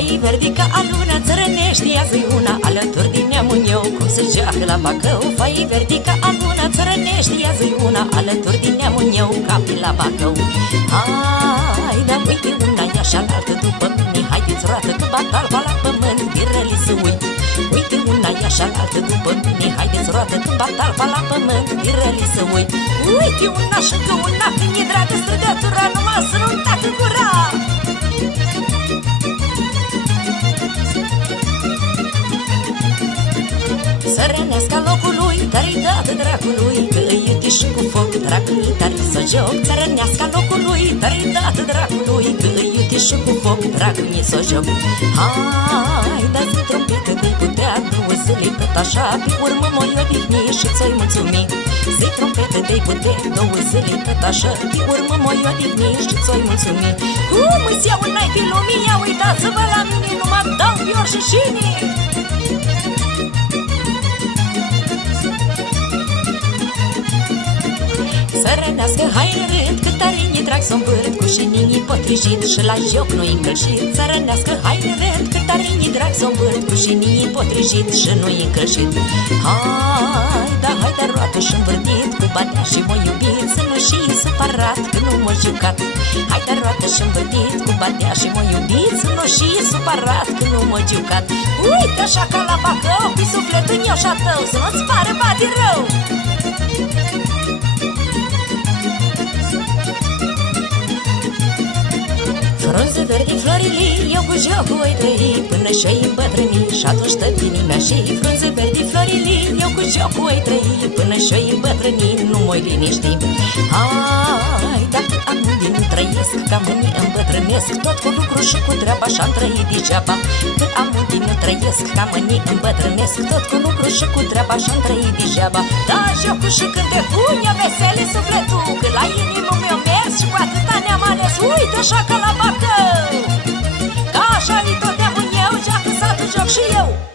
Hai verdica aluna, țărănești, ia-zi una, alături din neamul eu, cum se joacă la Bacău. Hai verdica aluna, țărănești, ia-zi una, alături din neamul eu, capi la Bacău. Hai, da, uite una, ia și alaltă după mine, haideți roată, că bat alba la pământ, direle să uit. Uite una, ia și alaltă după mine, haideți roată, că bat alba la pământ, direle să uit. Uite una și că una, când e dragoste de atura, numai să nu-mi tacă gura. Să rănească locului, dar-i dată dracului, că îi iuti și cu foc, dracului tare să joc. Să rănească locului, dar-i dată dracului, că îi iuti și cu foc, dracului să joc. Hai, dați trompetă de-i putea, două zile tot așa, pe urmă m-o-i odihni și ți-o-i mulțumi. Zi trompetă de-i putea, două zile tot așa, pe urmă m-o-i odihni și ți-o-i mulțumi. Cum îți iau în naipii lumii, ia uitați-vă la mine, nu mă dau pior și șine. Să rănească, hai în rând, cât tarinii drag s-o îmbârt, cu șininii potrivit și la joc nu-i încălșit. Să rănească, hai în rând, cât tarinii drag s-o îmbârt, cu șininii potrivit și nu-i încălșit. Hai, da, hai, dar roată și-mi vârdit, cu batea și m-o iubit, să nu și supărat că nu m-o jucat. Hai, dar roată și-mi vârdit, cu batea și m-o iubit, să nu și supărat că nu m-o jucat. Uite așa ca la Bacău, pe sufletul meu și-a tău, să nu-ți pare bate rău. Frunze verdi florilii, eu cu jocul voi trăi, până și-o îmbătrâni și atunci stă inimea și. Frunze verdi florilii, eu cu jocul voi trăi, până și-o îmbătrâni, nu m-oi liniști. Hai, dacă amândii nu trăiesc, că amândii îmbătrânesc, tot cu lucru și cu treaba și-am trăit degeaba. Că amândii nu trăiesc, că amândii îmbătrânesc, tot cu lucru și cu treaba și-am trăit degeaba. Da, jocul și cântecul, ia vesele sufletul, că la inimul meu mers și cu atâta ne-am ales. Uite așa ca la Bacău, că așa-i tot de-a eu, joacă satul, joc și eu.